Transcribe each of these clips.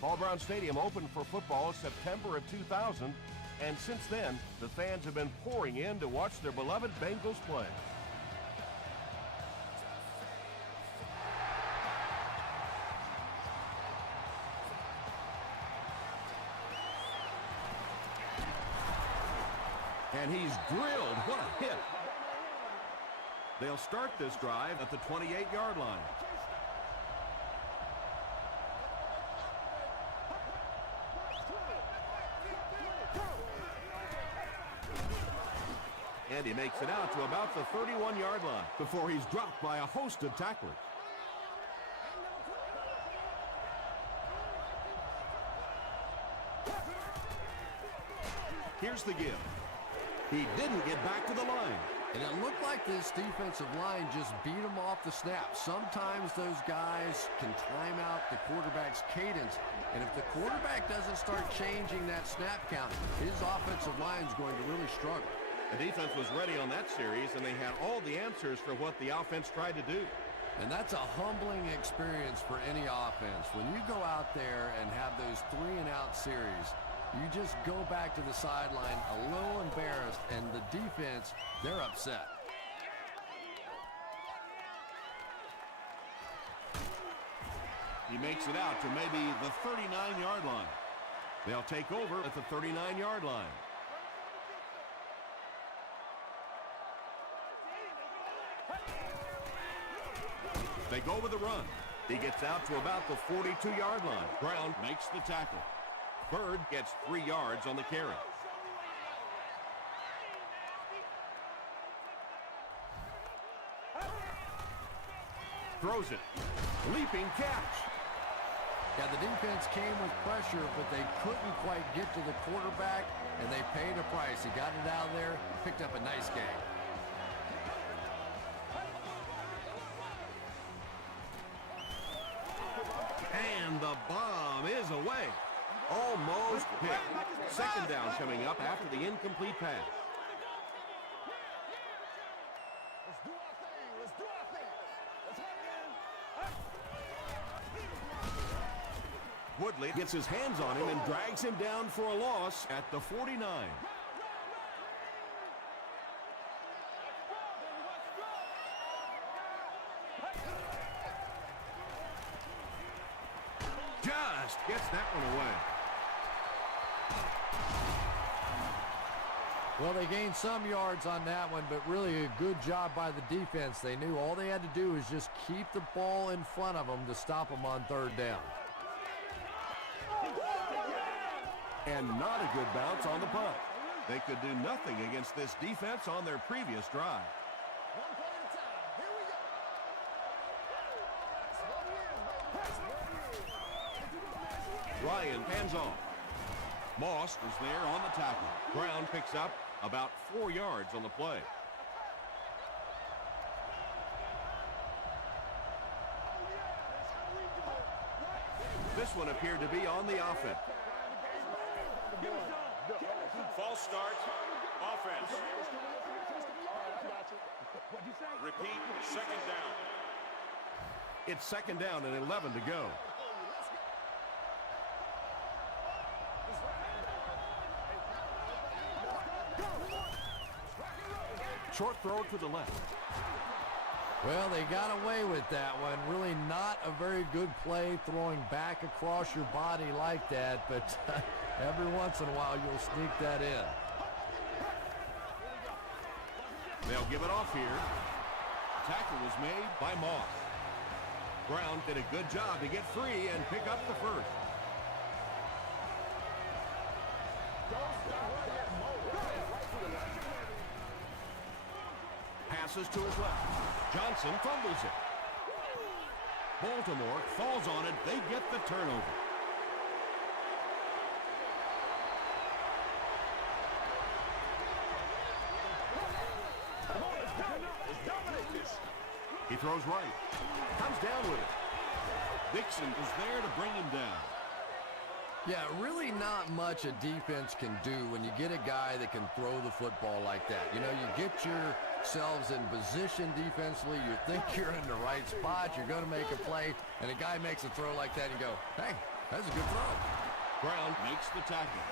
Paul Brown Stadium opened for football September of 2000, and since then, the fans have been pouring in to watch their beloved Bengals play. And he's drilled. What a hit. They'll start this drive at the 28-yard line. And he makes it out to about the 31-yard line before he's dropped by a host of tacklers. Here's the give. He didn't get back to the line. And it looked like this defensive line just beat him off the snap. Sometimes those guys can time out the quarterback's cadence. And if the quarterback doesn't start changing that snap count, his offensive line is going to really struggle. The defense was ready on that series, and they had all the answers for what the offense tried to do. And that's a humbling experience for any offense. When you go out there and have those 3-and-out series, you just go back to the sideline a little embarrassed, and the defense, they're upset. He makes it out to maybe the 39-yard line. They'll take over at the 39-yard line. They go with the run. He gets out to about the 42-yard line. Brown makes the tackle. Bird gets 3 yards on the carry. Throws it. Leaping catch. Yeah, the defense came with pressure, but they couldn't quite get to the quarterback, and they paid a price. He got it out of there, picked up a nice game. And the bomb is away. Almost picked. Second down coming up after the incomplete pass. Let's do our thing. Let's do our thing. Let's hang in. Woodley gets his hands on him and drags him down for a loss at the 49. Just gets that one away. Well, they gained some yards on that one, but really a good job by the defense. They knew all they had to do was just keep the ball in front of them to stop them on third down. And not a good bounce on the punt. They could do nothing against this defense on their previous drive. One play at a time. Here we go. That's what it is, baby. Ryan hands off. Moss is there on the tackle. Brown picks up about 4 yards on the play. This one appeared to be on the offense. False start, offense. Repeat, second down. It's second down and 11 to go. Short throw to the left. Well, they got away with that one. Really not a very good play throwing back across your body like that, but every once in a while you'll sneak that in. They'll give it off here. Tackle was made by Moss. Brown did a good job to get free and pick up the first. Passes to his left. Johnson fumbles it. Baltimore falls on it. They get the turnover. He throws right. Comes down with it. Dixon is there to bring him down. Yeah, really not much a defense can do when you get a guy that can throw the football like that. You know, you get yourselves in position defensively. You think you're in the right spot. You're going to make a play, and a guy makes a throw like that, and you go, hey, That's a good throw. Brown makes the tackle.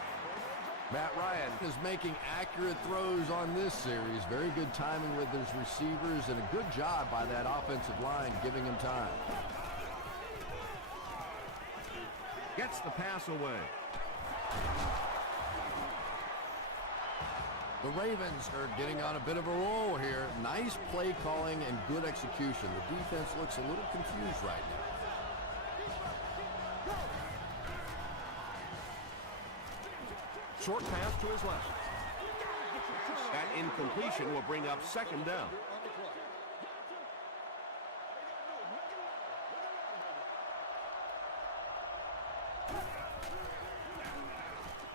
Matt Ryan is making accurate throws on this series. Very good timing with his receivers and a good job by that offensive line giving him time. Gets the pass away. The Ravens are getting on a bit of a roll here. Nice play calling and good execution. The defense looks a little confused right now. Short pass to his left. That incompletion will bring up second down.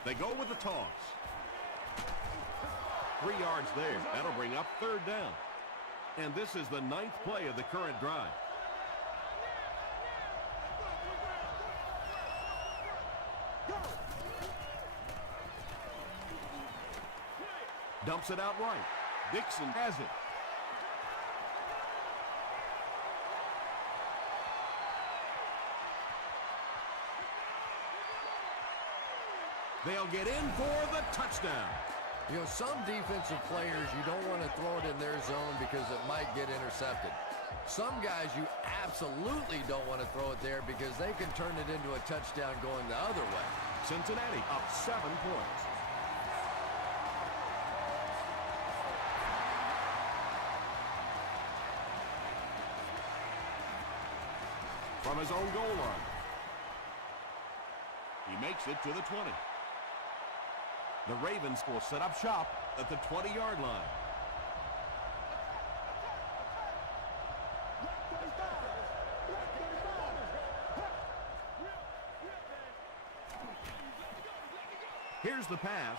They go with the toss. 3 yards there. That'll bring up third down. And this is the 9th play of the current drive. Dumps it out right. Dixon has it. They'll get in for the touchdown. You know, some defensive players, you don't want to throw it in their zone because it might get intercepted. Some guys, you absolutely don't want to throw it there because they can turn it into a touchdown going the other way. Cincinnati up 7 points. From his own goal line. He makes it to the 20. The Ravens will set up shop at the 20-yard line. Here's the pass.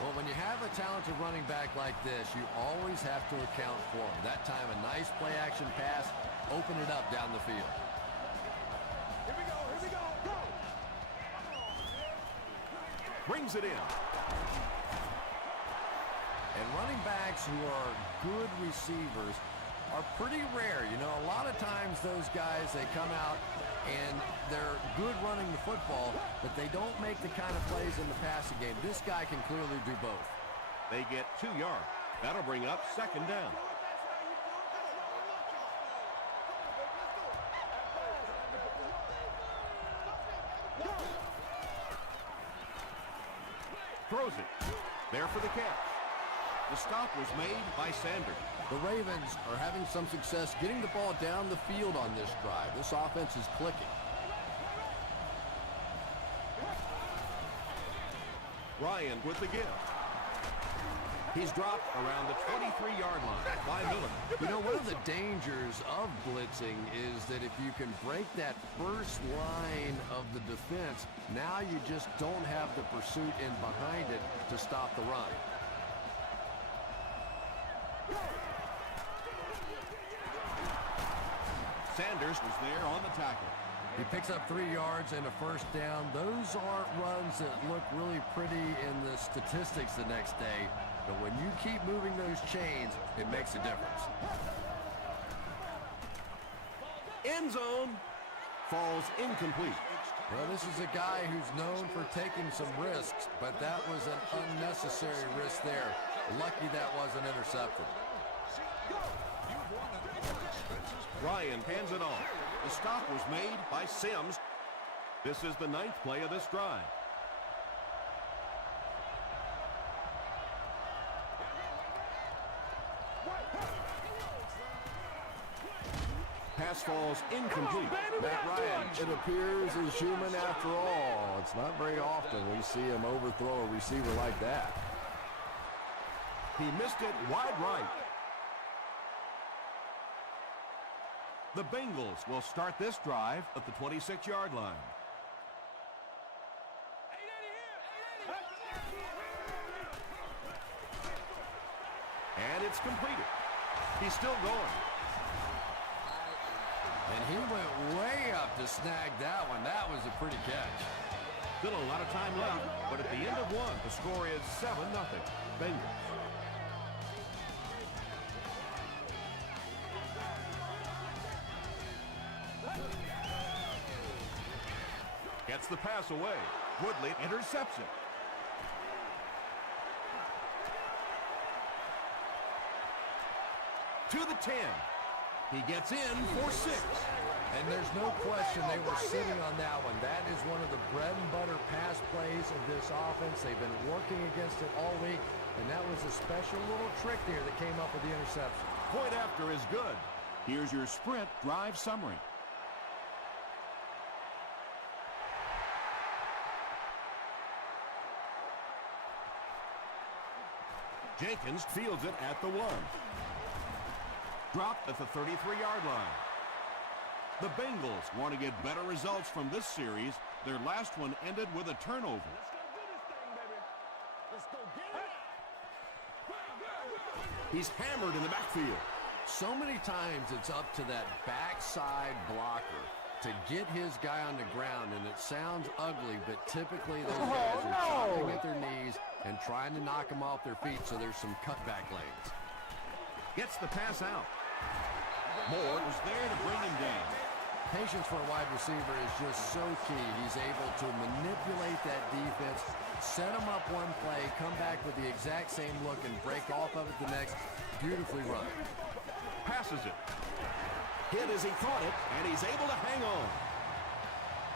Well, when you have a talented running back like this, you always have to account for him. That time, a nice play-action pass, open it up down the field. Here we go, go! Brings it in. And running backs who are good receivers are pretty rare. You know, a lot of times those guys, they come out and they're good running the football, but they don't make the kind of plays in the passing game. This guy can clearly do both. They get 2 yards. That'll bring up second down. Throws it. There for the catch. The stop was made by Sanders. The Ravens are having some success getting the ball down the field on this drive. This offense is clicking. Ryan with the gift. He's dropped around the 23-yard line by Miller. You know, one of the dangers of blitzing is that if you can break that first line of the defense, now you just don't have the pursuit in behind it to stop the run. Sanders was there on the tackle. He picks up 3 yards and a first down. Those aren't runs that look really pretty in the statistics the next day, but when you keep moving those chains, it makes a difference. End zone. Falls incomplete. Well, this is a guy who's known for taking some risks, but that was an unnecessary risk there. Lucky that wasn't intercepted. Ryan hands it off. The stop was made by Sims. This is the 9th play of this drive. Pass falls incomplete. Matt Ryan, it appears, is human after all. It's not very often we see him overthrow a receiver like that. He missed it wide right. The Bengals will start this drive at the 26-yard line. And it's completed. He's still going. And he went way up to snag that one. That was a pretty catch. Still a lot of time left, but at the end of one, the score is 7-0. Bengals. Gets the pass away. Woodley intercepts it. To the 10. He gets in for 6. And there's no question they were sitting on that one. That is one of the bread and butter pass plays of this offense. They've been working against it all week, and that was a special little trick there that came up with the interception. Point after is good. Here's your sprint drive summary. Jenkins fields it at the 1. Dropped at the 33-yard line. The Bengals want to get better results from this series. Their last one ended with a turnover. Let's go get it. He's hammered in the backfield. So many times it's up to that backside blocker to get his guy on the ground, and it sounds ugly, but typically those guys are chopping at their knees and trying to knock them off their feet, so there's some cutback lanes. Gets the pass out. Moore was there to bring him down. Patience for a wide receiver is just so key. He's able to manipulate that defense, set them up one play, come back with the exact same look, and break off of it the next. Beautifully run. Passes it. Hit as he caught it, and he's able to hang on.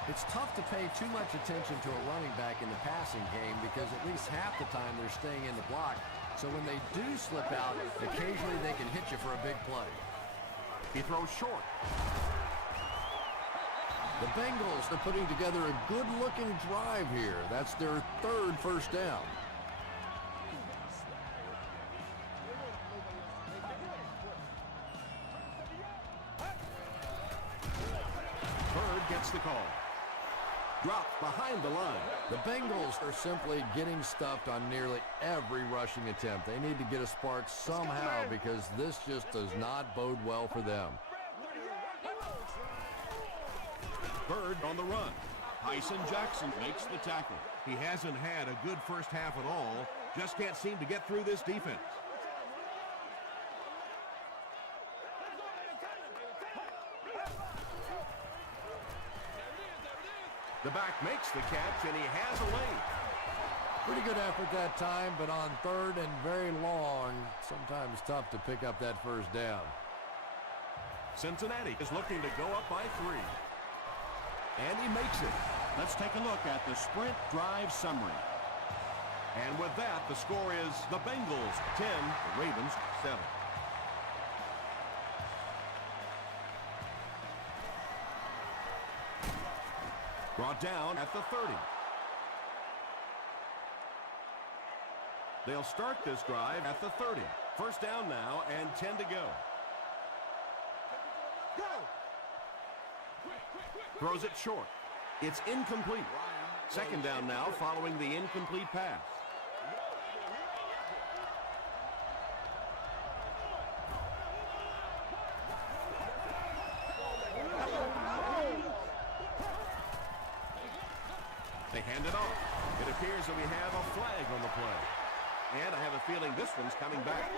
It's tough to pay too much attention to a running back in the passing game because at least half the time they're staying in the block. So when they do slip out, occasionally they can hit you for a big play. He throws short. The Bengals are putting together a good-looking drive here. That's their 3rd first down. Bird gets the call. Dropped behind the line. The Bengals are simply getting stuffed on nearly every rushing attempt. They need to get a spark somehow because this just does not bode well for them. Bird on the run. Tyson Jackson makes the tackle. He hasn't had a good first half at all. Just can't seem to get through this defense. The back makes the catch, and he has a lane. Pretty good effort that time, but on 3rd and very long, sometimes tough to pick up that first down. Cincinnati is looking to go up by 3. And he makes it. Let's take a look at the sprint drive summary. And with that, the score is the Bengals 10, the Ravens 7. Brought down at the 30. They'll start this drive at the 30. First down now and 10 to go. Throws it short. It's incomplete. Second down now following the incomplete pass. They hand it off. It appears that we have a flag on the play. And I have a feeling this one's coming back.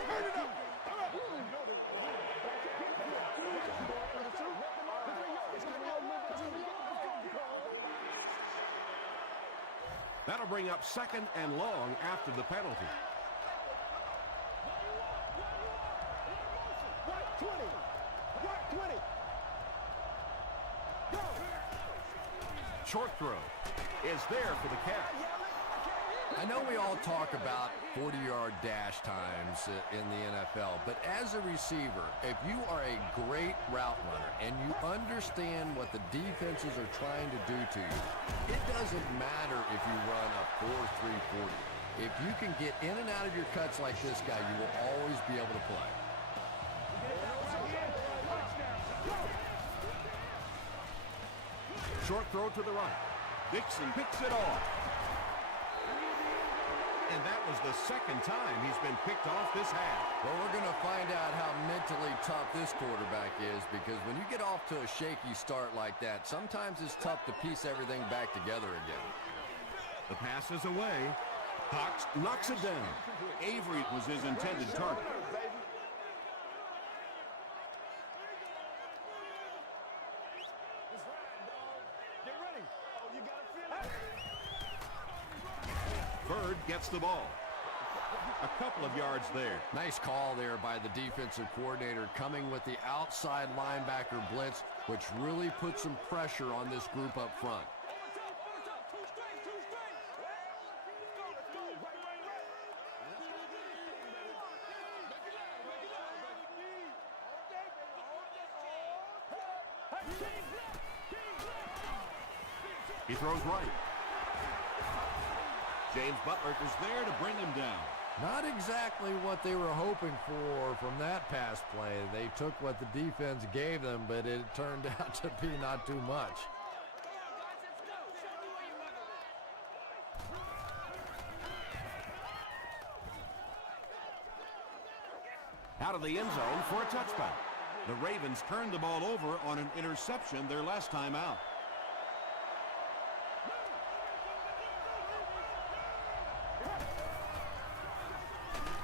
That'll bring up 2nd and long after the penalty. Short throw is there for the catch. I know we all talk about 40-yard dash times in the NFL, but as a receiver, if you are a great route runner and you understand what the defenses are trying to do to you, it doesn't matter if you run a 4.340. If you can get in and out of your cuts like this guy, you will always be able to play. Short throw to the right. Dixon picks it off. And that was the 2nd time he's been picked off this half. Well, we're going to find out how mentally tough this quarterback is, because when you get off to a shaky start like that, sometimes it's tough to piece everything back together again. The pass is away. Cox knocks it down. Avery was his intended target. Get ready. Oh, you got it. Bird gets the ball. A couple of yards there. Nice call there by the defensive coordinator, coming with the outside linebacker blitz, which really put some pressure on this group up front. He throws right. James Butler is there to bring him down. Not exactly what they were hoping for from that pass play. They took what the defense gave them, but it turned out to be not too much. Out of the end zone for a touchback. The Ravens turned the ball over on an interception their last time out.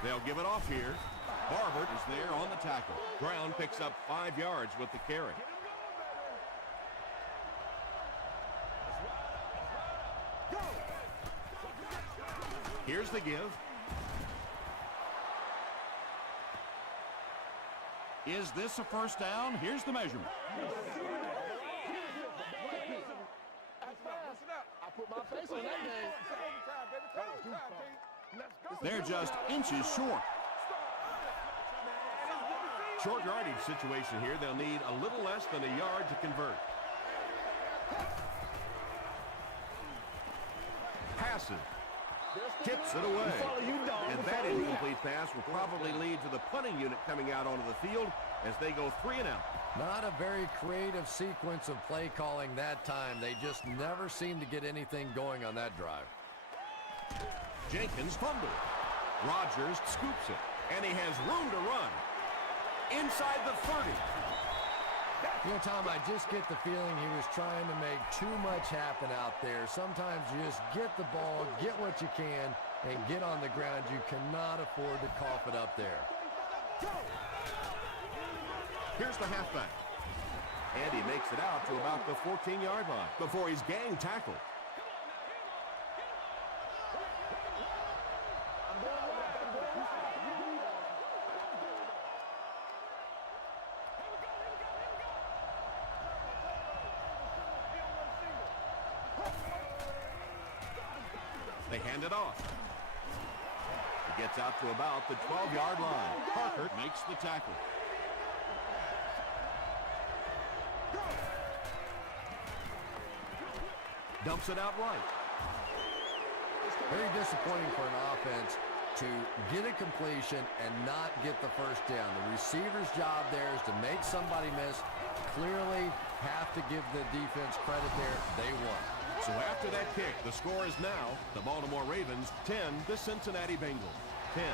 They'll give it off here. Barber is there on the tackle. Brown picks up 5 yards with the carry. Here's the give. Is this a first down? Here's the measurement. They're just inches short. Short yardage situation here. They'll need a little less than a yard to convert. Passes. Tips it away. And that incomplete pass will probably lead to the punting unit coming out onto the field as they go 3 and out. Not a very creative sequence of play calling that time. They just never seem to get anything going on that drive. Jenkins fumbled. Rodgers scoops it, and he has room to run. Inside the 30. You know, Tom, I just get the feeling he was trying to make too much happen out there. Sometimes you just get the ball, get what you can, and get on the ground. You cannot afford to cough it up there. Here's the halfback. And he makes it out to about the 14-yard line before he's gang tackled. They hand it off. He gets out to about the 12-yard line. Parker makes the tackle. Dumps it out right. Very disappointing for an offense to get a completion and not get the first down. The receiver's job there is to make somebody miss. Clearly have to give the defense credit there. They won. So after that kick, the score is now the Baltimore Ravens 10, the Cincinnati Bengals 10.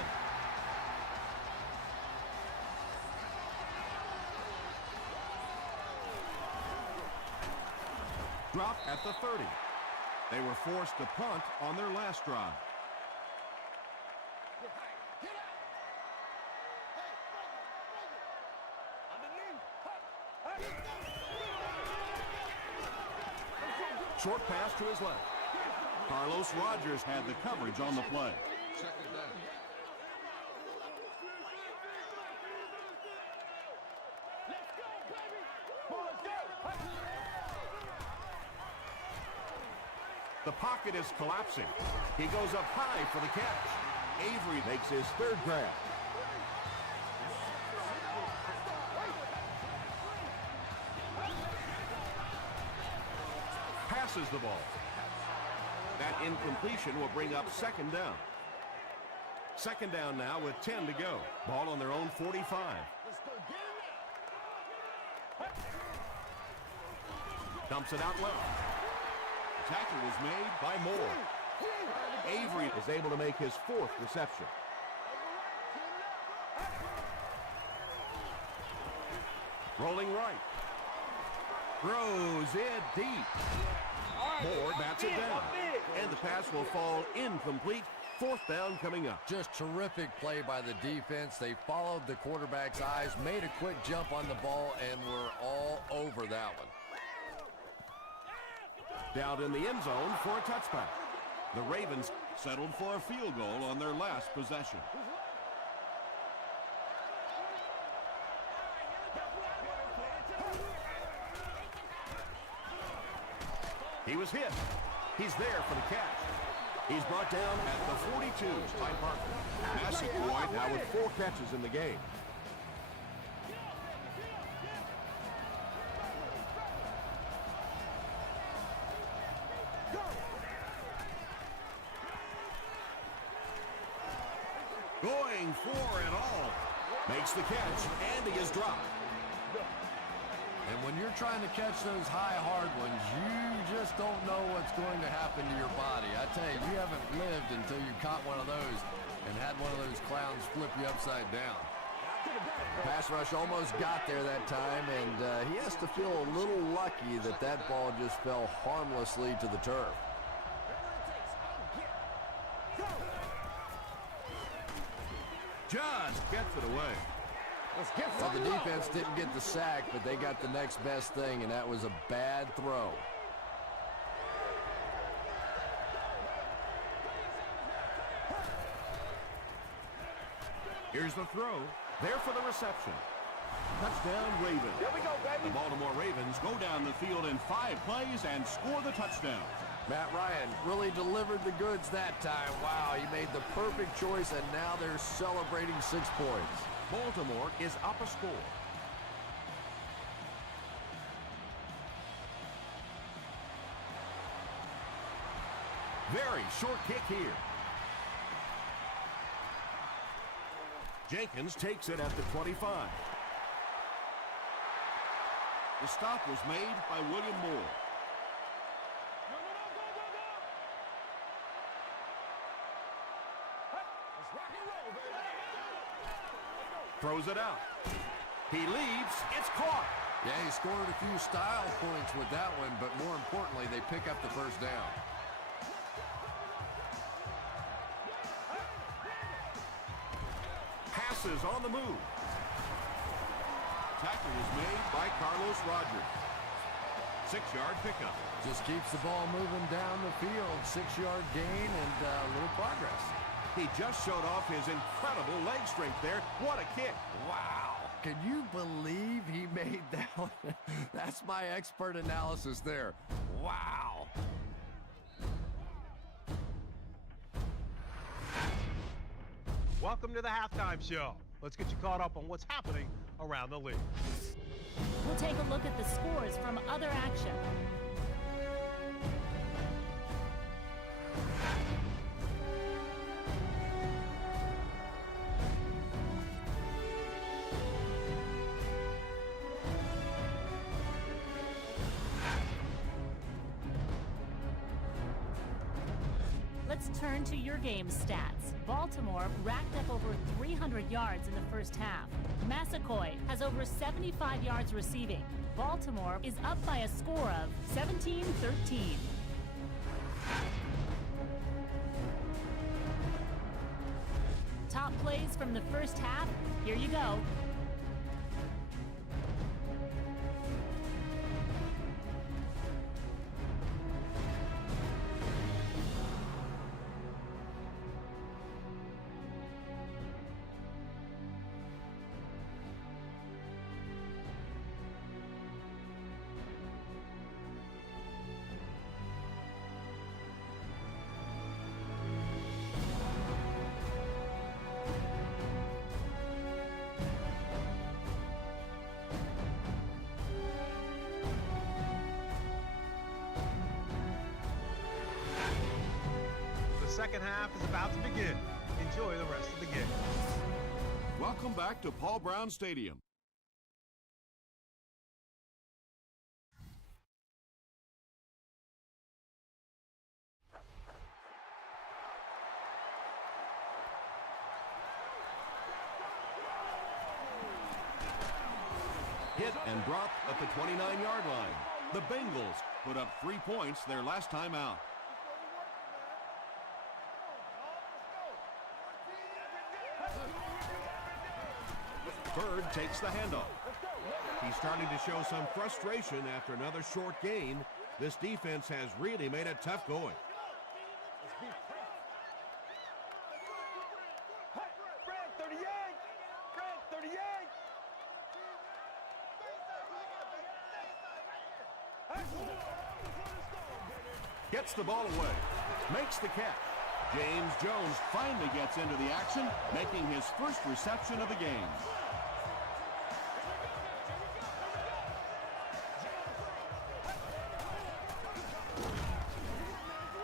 Drop at the 30. They were forced to punt on their last drive. Short pass to his left. Carlos Rodgers had the coverage on the play. The pocket is collapsing. He goes up high for the catch. Avery makes his third grab. Passes the ball. That incompletion will bring up second down. Second down now with 10 to go. Ball on their own 45. Dumps it out left. Tackle was made by Moore. Avery is able to make his 4th reception. Rolling right. Throws it deep. Moore bats it down. And the pass will fall incomplete. 4th down coming up. Just terrific play by the defense. They followed the quarterback's eyes, made a quick jump on the ball, and were all over that one. Down in the end zone for a touchback. The Ravens settled for a field goal on their last possession. He was hit. He's there for the catch. He's brought down at the 42 by Parker. Massaquoi now with 4 catches in the game. Going for it all. Makes the catch, and he is dropped. And when you're trying to catch those high, hard ones, you just don't know what's going to happen to your body. I tell you, you haven't lived until you caught one of those and had one of those clowns flip you upside down. Pass rush almost got there that time, and he has to feel a little lucky that that ball just fell harmlessly to the turf. Just gets it away. Well, the defense didn't get the sack, but they got the next best thing, and that was a bad throw. Here's the throw. There for the reception. Touchdown, Ravens. Here we go, baby. The Baltimore Ravens go down the field in 5 plays and score the touchdown. Matt Ryan really delivered the goods that time. Wow, he made the perfect choice, and now they're celebrating 6 points. Baltimore is up a score. Very short kick here. Jenkins takes it at the 25. The stop was made by William Moore. Throws it out. He leaps. It's caught. Yeah, he scored a few style points with that one, but more importantly, they pick up the first down. Passes on the move. Tackle was made by Carlos Rogers. 6-yard pickup. Just keeps the ball moving down the field. 6-yard gain and a little progress. He just showed off his incredible leg strength there. What a kick. Wow. Can you believe he made that one? That's my expert analysis there. Wow. Welcome to the halftime show. Let's get you caught up on what's happening around the league. We'll take a look at the scores from other action. Let's turn to your game stats. Baltimore racked up over 300 yards in the first half. Massaquoi has over 75 yards receiving. Baltimore is up by a score of 17-13. Top plays from the first half. Here you go. Second half is about to begin. Enjoy the rest of the game. Welcome back to Paul Brown Stadium. Hit and dropped at the 29-yard line. The Bengals put up 3 points their last time out. Bird takes the handoff. He's starting to show some frustration after another short gain This defense has really made it tough going. Gets the ball away. Makes the catch. James Jones finally gets into the action, making his first reception of the game.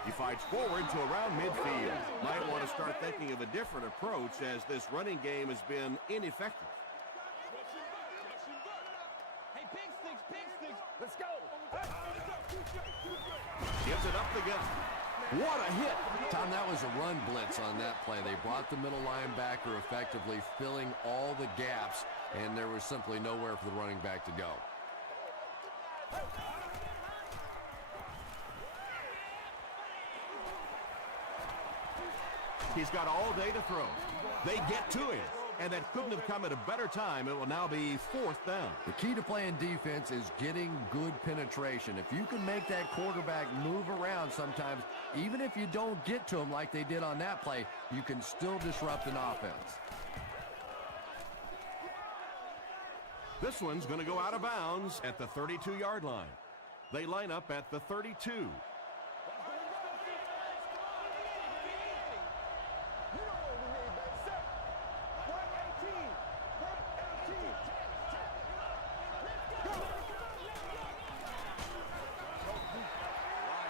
He fights forward to around midfield. Might want to start thinking of a different approach as this running game has been ineffective. Hey, pig sticks. Let's go. Gives it up the gut. What a hit. Tom, that was a run blitz on that play. They brought the middle linebacker effectively filling all the gaps, and there was simply nowhere for the running back to go. He's got all day to throw. They get to him, and that couldn't have come at a better time. It will now be 4th down. The key to playing defense is getting good penetration. If you can make that quarterback move around sometimes, even if you don't get to him like they did on that play, you can still disrupt an offense. This one's going to go out of bounds at the 32-yard line. They line up at the 32.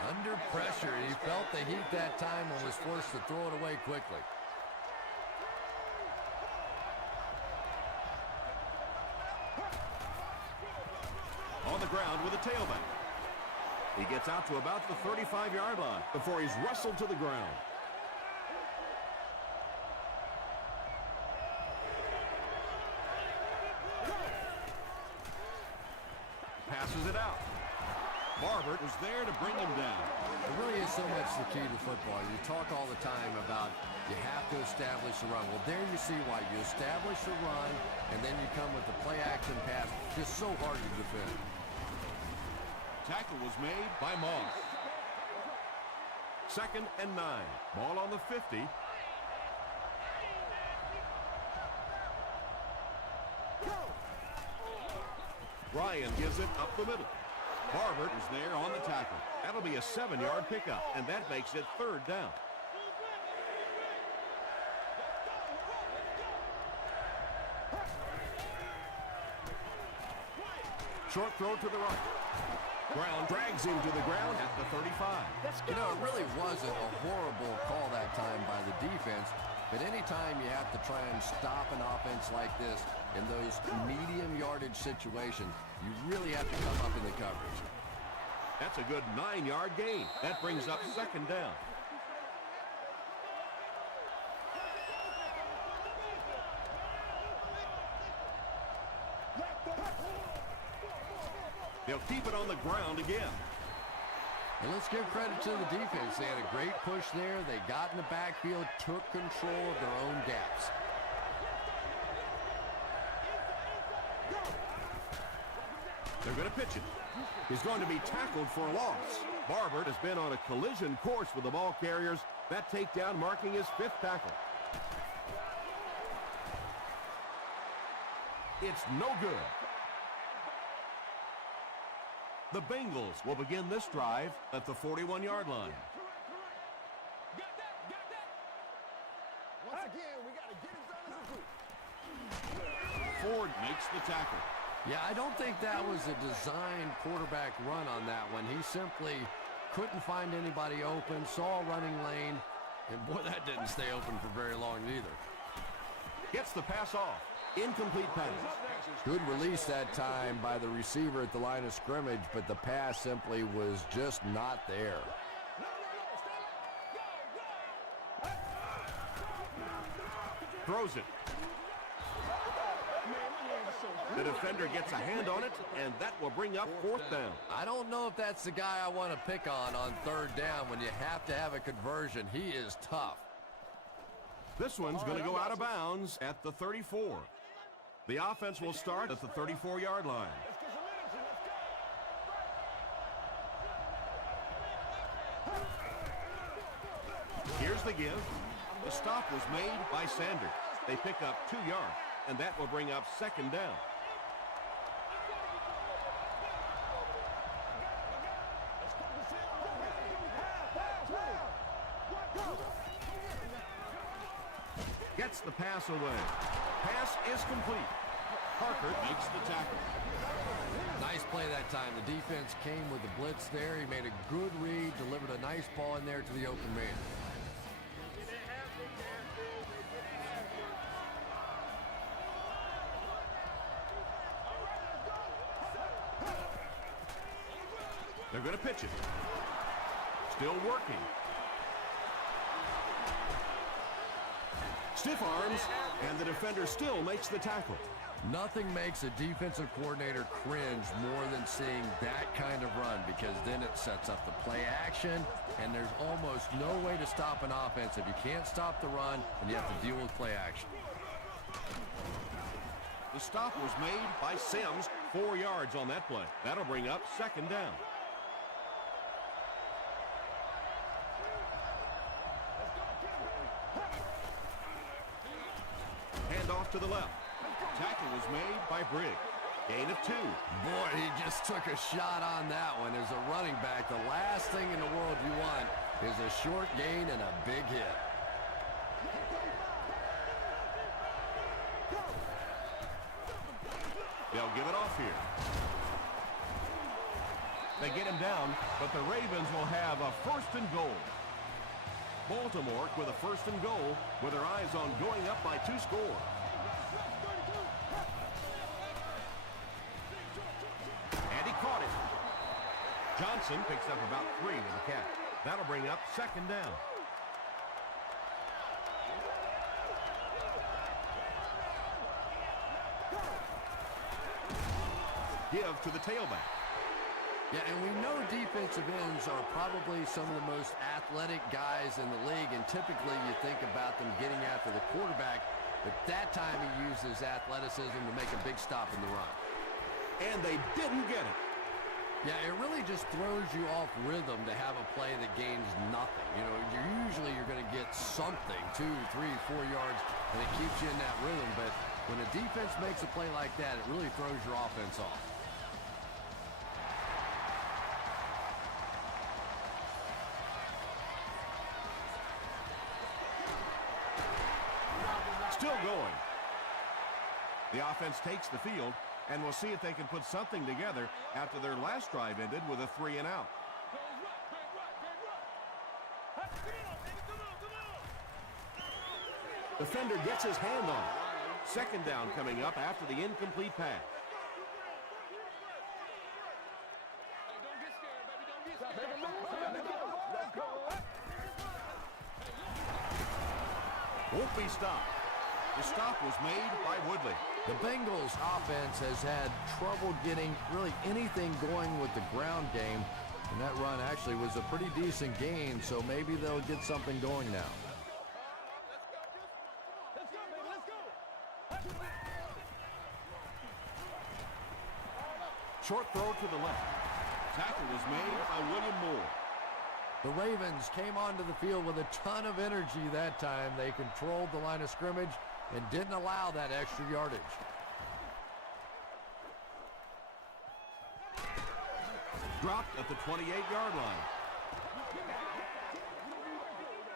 Under pressure, he felt the heat that time and was forced to throw it away quickly. On the ground with a tailback. He gets out to about the 35-yard line before he's wrestled to the ground. Passes it out. Barber was there to bring him down. It really is so much the key to football. You talk all the time about you have to establish the run. Well, there you see why. You establish the run, and then you come with the play-action pass. Just so hard to defend. Tackle was made by Moss. 2nd and 9. Ball on the 50. Ryan gives it up the middle. Barber is there on the tackle. That'll be a 7-yard pickup, and that makes it 3rd down. Short throw to the right. Brown drags him to the ground at the 35. You know, it really wasn't a horrible call that time by the defense, but anytime you have to try and stop an offense like this in those medium yardage situations, you really have to come up in the coverage. That's a good 9-yard gain. That brings up 2nd down. They'll keep it on the ground again. And let's give credit to the defense. They had a great push there. They got in the backfield, took control of their own gaps. They're going to pitch it. He's going to be tackled for a loss. Barber has been on a collision course with the ball carriers. That takedown marking his 5th tackle. It's no good. The Bengals will begin this drive at the 41-yard line. Once again, we got to get it done as a group. Ford makes the tackle. Yeah, I don't think that was a designed quarterback run on that one. He simply couldn't find anybody open, saw a running lane, and boy, that didn't stay open for very long either. Gets the pass off. Incomplete pass. Good release that time by the receiver at the line of scrimmage, but the pass simply was just not there. Throws it. The defender gets a hand on it, and that will bring up 4th down. I don't know if that's the guy I want to pick on 3rd down when you have to have a conversion. He is tough. This one's going to go out of bounds at the 34. The offense will start at the 34-yard line. Here's the give. The stop was made by Sanders. They pick up 2 yards, and that will bring up second down. Gets the pass away. Pass is complete. Parker makes the tackle. Nice play that time. The defense came with the blitz there. He made a good read, delivered a nice ball in there to the open man. They're going to pitch it. Still working. Stiff arms, and the defender still makes the tackle. Nothing makes a defensive coordinator cringe more than seeing that kind of run, because then it sets up the play action, and there's almost no way to stop an offense if you can't stop the run and you have to deal with play action. The stop was made by Sims, 4 yards on that play. That'll bring up second down. Hand off to the left. Tackle was made by Briggs. Gain of 2. Boy, he just took a shot on that one. As a running back, the last thing in the world you want is a short gain and a big hit. They'll give it off here. They get him down, but the Ravens will have a 1st and goal. Baltimore with a 1st and goal with their eyes on going up by 2 scores. And he caught it. Johnson picks up about 3 with the catch. That'll bring up second down. Give to the tailback. Yeah, and we know defensive ends are probably some of the most athletic guys in the league, and typically you think about them getting after the quarterback, but that time he used his athleticism to make a big stop in the run. And they didn't get it. Yeah, it really just throws you off rhythm to have a play that gains nothing. You know, you're going to get something, 2, 3, 4 yards, and it keeps you in that rhythm, but when a defense makes a play like that, it really throws your offense off. Still going. The offense takes the field, and we'll see if they can put something together after their last drive ended with a 3 and out. Defender gets his hand on it. Second down coming up after the incomplete pass. Won't be stopped. The stop was made by Woodley. The Bengals offense has had trouble getting really anything going with the ground game, and that run actually was a pretty decent gain, so maybe they'll get something going now. Short throw to the left. Tackle was made by William Moore. The Ravens came onto the field with a ton of energy that time. They controlled the line of scrimmage and didn't allow that extra yardage. Dropped at the 28-yard line.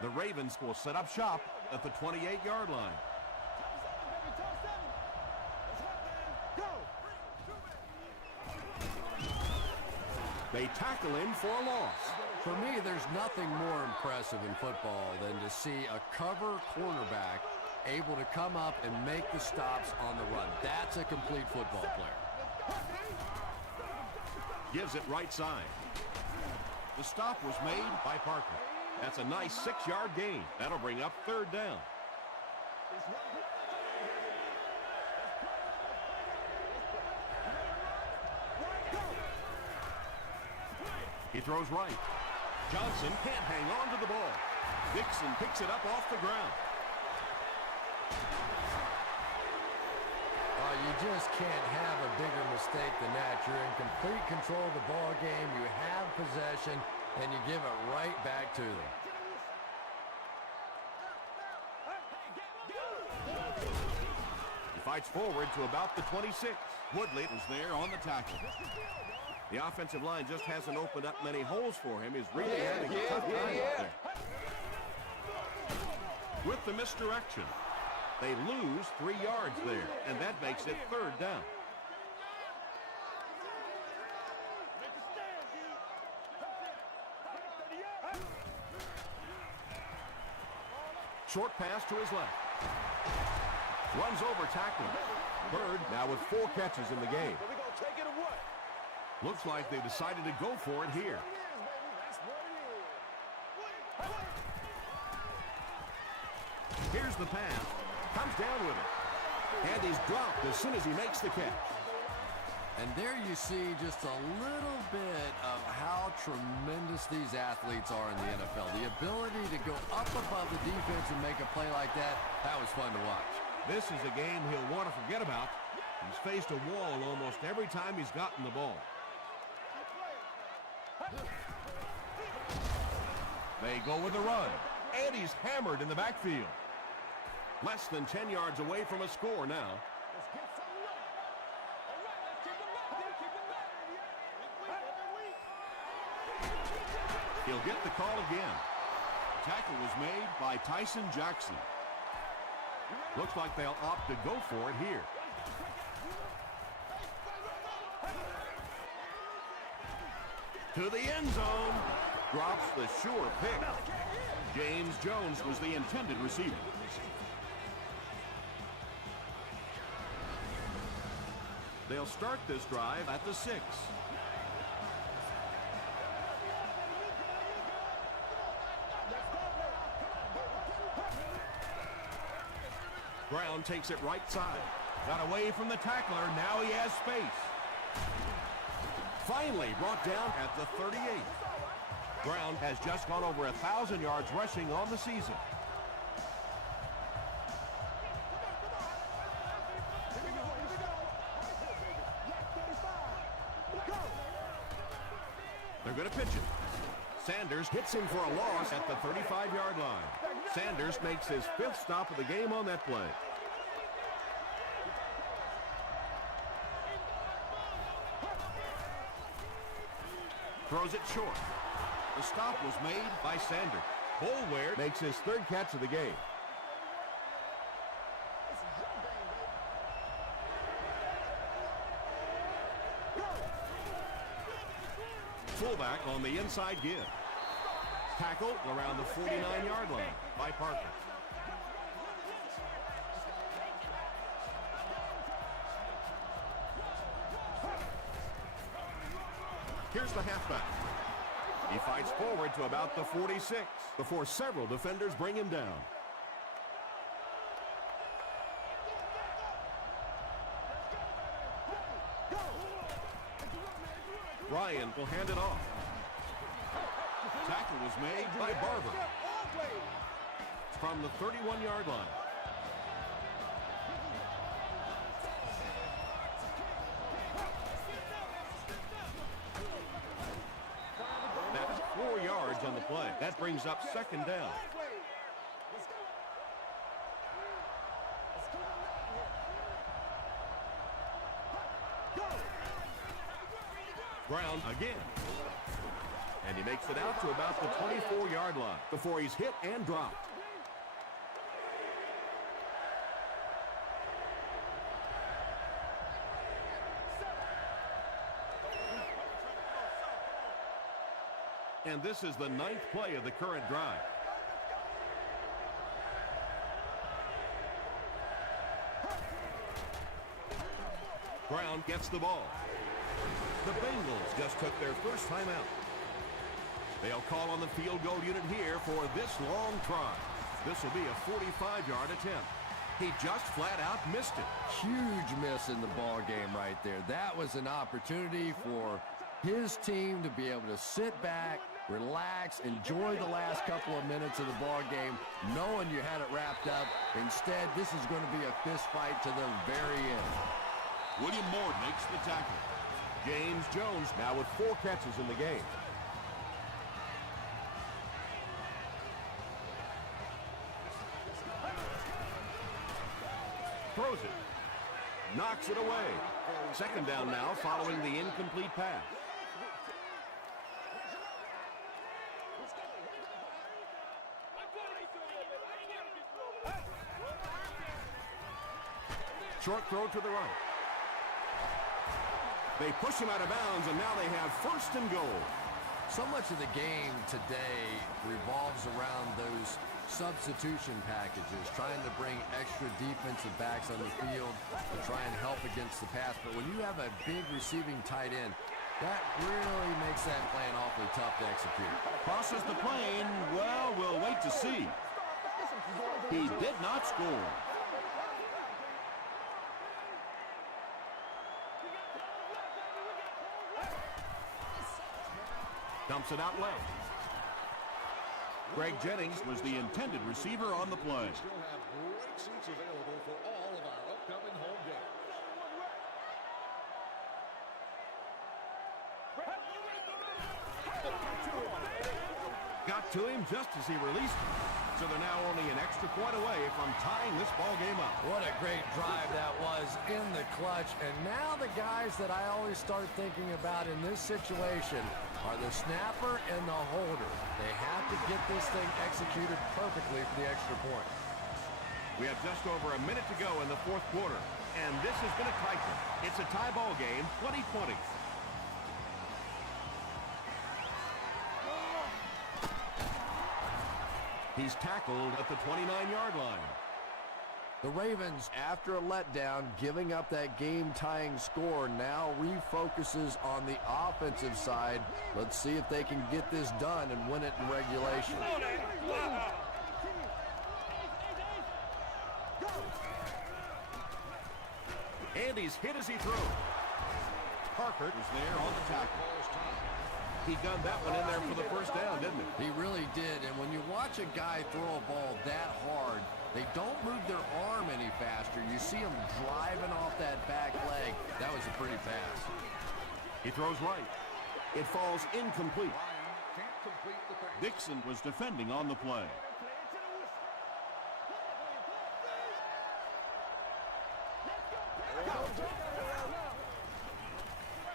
The Ravens will set up shop at the 28-yard line. They tackle him for a loss. For me, there's nothing more impressive in football than to see a cover cornerback able to come up and make the stops on the run. That's a complete football player. Gives it right side. The stop was made by Parker. That's a nice 6-yard gain. That'll bring up third down. He throws right. Johnson can't hang on to the ball. Dixon picks it up off the ground. You just can't have a bigger mistake than that. You're in complete control of the ball game. You have possession, and you give it right back to them. fights forward to about the 26. Woodley was there on the tackle. The offensive line just hasn't opened up many holes for him. He's really having a tough time up there. With the misdirection, they lose 3 yards there, and that makes it 3rd down. Short pass to his left. Runs over tackling. Bird now with 4 catches in the game. Looks like they decided to go for it here. Here's the pass. Comes down with it. And he's dropped as soon as he makes the catch. And there you see just a little bit of how tremendous these athletes are in the NFL. The ability to go up above the defense and make a play like that, that was fun to watch. This is a game he'll want to forget about. He's faced a wall almost every time he's gotten the ball. They go with the run. And he's hammered in the backfield. Less than 10 yards away from a score now. He'll get the call again. Tackle was made by Tyson Jackson. Looks like they'll opt to go for it here. To the end zone. Drops the sure pick. James Jones was the intended receiver. They'll start this drive at the 6. Brown takes it right side. Got away from the tackler. Now he has space. Finally brought down at the 38. Brown has just gone over 1,000 yards rushing on the season. They're going to pitch it. Sanders hits him for a loss at the 35-yard line. Sanders makes his 5th stop of the game on that play. Throws it short. The stop was made by Sanders. Boulware makes his 3rd catch of the game. Fullback on the inside give. Tackle around the 49-yard line by Parker. Here's the halfback. He fights forward to about the 46 before several defenders bring him down. Ryan will hand it off. Tackle was made by Barber. From the 31-yard line. That's 4 yards on the play. That brings up 2nd down. Brown again. And he makes it out to about the 24-yard line before he's hit and dropped. And this is the 9th play of the current drive. Brown gets the ball. The Bengals just took their first time out. They'll call on the field goal unit here for this long try. This will be a 45-yard attempt. He just flat out missed it. Huge miss in the ball game right there. That was an opportunity for his team to be able to sit back, relax, enjoy the last couple of minutes of the ball game, knowing you had it wrapped up. Instead, this is going to be a fist fight to the very end. William Moore makes the tackle. James Jones now with 4 catches in the game. Throws it. knocks it away. Second down now following the incomplete pass. Short throw to the right. They push him out of bounds, and now they have first and goal. So much of the game today revolves around those substitution packages, trying to bring extra defensive backs on the field to try and help against the pass. But when you have a big receiving tight end, that really makes that plan awfully tough to execute. Crosses the plane. Well, we'll wait to see. He did not score. Dumps it out left. Greg Jennings was the intended receiver on the play. We still have great seats available for all of our upcoming home games. Got to him just as he released him. So they're now only an extra point away from tying this ball game up. What a great drive that was in the clutch. And now the guys that I always start thinking about in this situation are the snapper and the holder. They have to get this thing executed perfectly for the extra point. We have just over a minute to go in the fourth quarter, and this has been a tight one. It's a tie ball game, 20-20. He's tackled at the 29-yard line. The Ravens, after a letdown, giving up that game-tying score, now refocuses on the offensive side. Let's see if they can get this done and win it in regulation. And he's hit as he throws. Parker was there on the tackle. He done that one in there for the first down, didn't he? He really did, and when you watch a guy throw a ball that hard, they don't move their arm any faster. You see him driving off that back leg. That was a pretty pass. He throws right. It falls incomplete. Can't complete the pass. Dixon was defending on the play.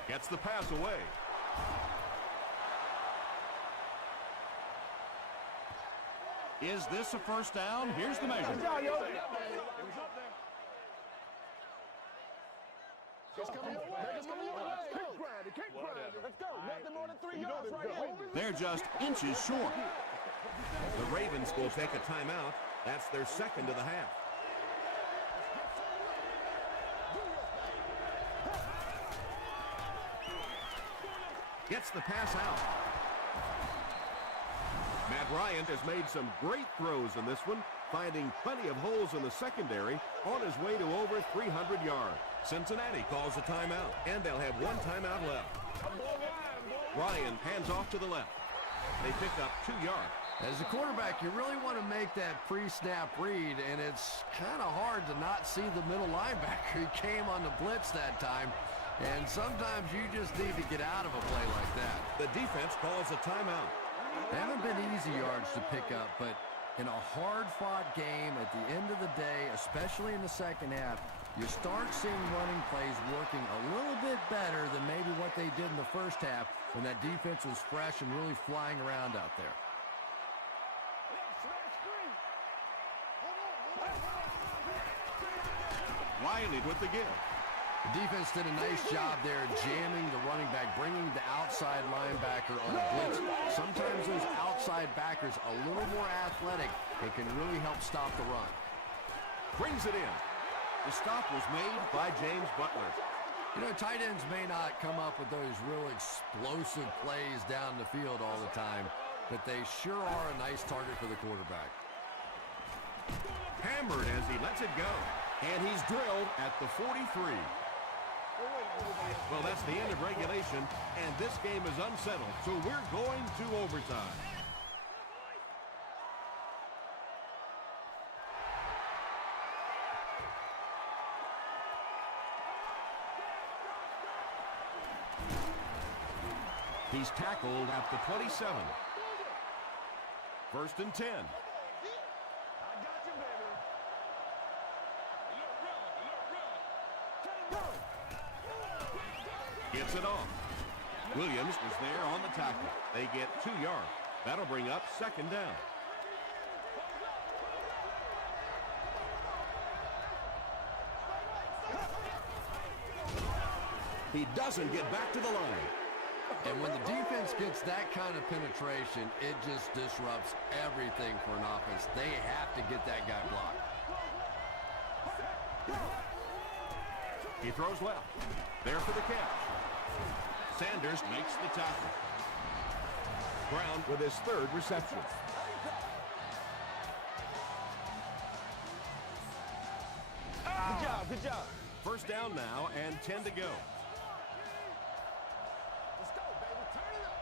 Gets the pass away. Is this a first down? Here's the measure. They're just inches short. The Ravens will take a timeout. That's their second of the half. Gets the pass out. Matt Ryan has made some great throws in this one, finding plenty of holes in the secondary on his way to over 300 yards. Cincinnati calls a timeout, and they'll have one timeout left. Ryan hands off to the left. They pick up 2 yards. As a quarterback, you really want to make that pre-snap read, and it's kind of hard to not see the middle linebacker. He came on the blitz that time, and sometimes you just need to get out of a play like that. The defense calls a timeout. They haven't been easy yards to pick up, but in a hard-fought game at the end of the day, especially in the second half, you start seeing running plays working a little bit better than maybe what they did in the first half when that defense was fresh and really flying around out there. Wiley with the give. The defense did a nice job there jamming the running back, bringing the outside linebacker on a blitz. Sometimes those outside backers a little more athletic and can really help stop the run. Brings it in. The stop was made by James Butler. You know, tight ends may not come up with those real explosive plays down the field all the time, but they sure are a nice target for the quarterback. Hammered as he lets it go. And he's drilled at the 43. Well, that's the end of regulation, and this game is unsettled, so we're going to overtime. He's tackled at the 27. First and 10. Gets it off. Williams was there on the tackle. They get 2 yards. That'll bring up second down. He doesn't get back to the line. And when the defense gets that kind of penetration, it just disrupts everything for an offense. They have to get that guy blocked. He throws left. There for the catch. Sanders makes the tackle. Brown with his 3rd reception. Good job, good job. First down now and 10 to go. Let's go, baby. Turn it up.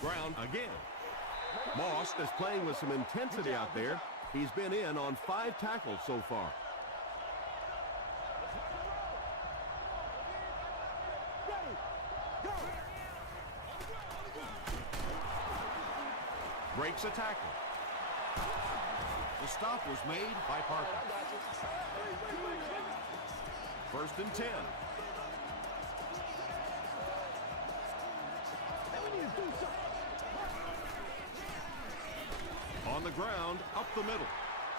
Brown again. Moss is playing with some intensity out there. He's been in on 5 tackles so far. Ready. Go. Breaks a tackle. The stop was made by Parker. First and 10. On the ground, up the middle.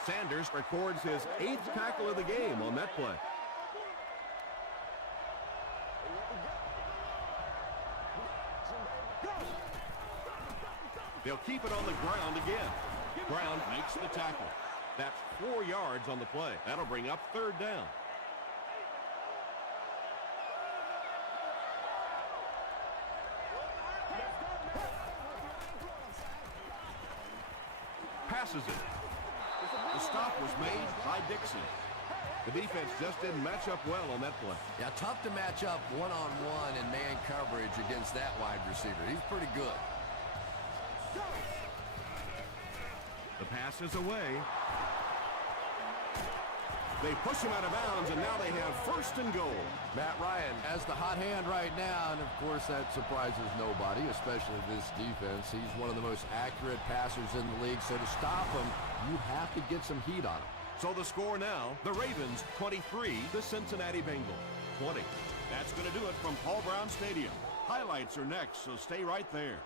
Sanders records his 8th tackle of the game on that play. They'll keep it on the ground again. Brown makes the tackle. That's 4 yards on the play. That'll bring up third down. Passes it. The stop was made by Dixon. The defense just didn't match up well on that play. Yeah, tough to match up one-on-one in man coverage against that wide receiver. He's pretty good. The pass is away. They push him out of bounds, and now they have first and goal. Matt Ryan has the hot hand right now, and of course that surprises nobody, especially this defense. He's one of the most accurate passers in the league, so to stop him, you have to get some heat on him. So the score now, the Ravens 23, the Cincinnati Bengals 20. That's going to do it from Paul Brown Stadium. Highlights are next, so stay right there.